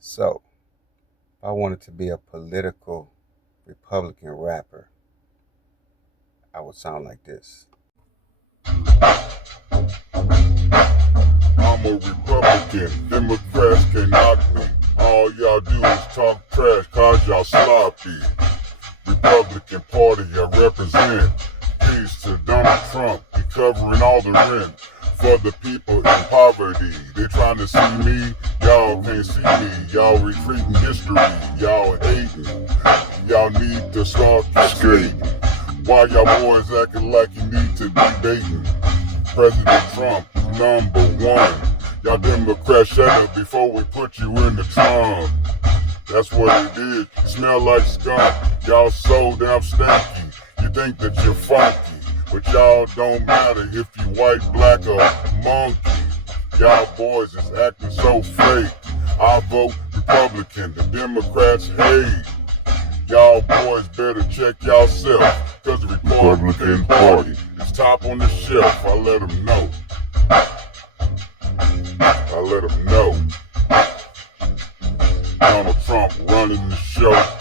So, if I wanted to be a political Republican rapper, I would sound like this. I'm a Republican, Democrats can't knock me. All y'all do is talk trash cause y'all sloppy. Republican Party I represent. Peace to Donald Trump, he covering all the rent for the people in poverty. They trying to see me, y'all can't see me. Y'all retreating history, y'all hating. Y'all need to start skating. Why y'all boys acting like you need to be dating? President Trump, #1. Y'all Democrats shut up before we put you in the trunk. That's what he did. Smell like skunk. Y'all so damn stanky. You think that you're funky, but y'all don't matter if you white, black, or monkey. Y'all boys is acting so fake. I vote Republican. The Democrats hate. Y'all boys better check yourself, cause the Republican Party is top on the shelf. I let them know. I let them know. Donald Trump running the show.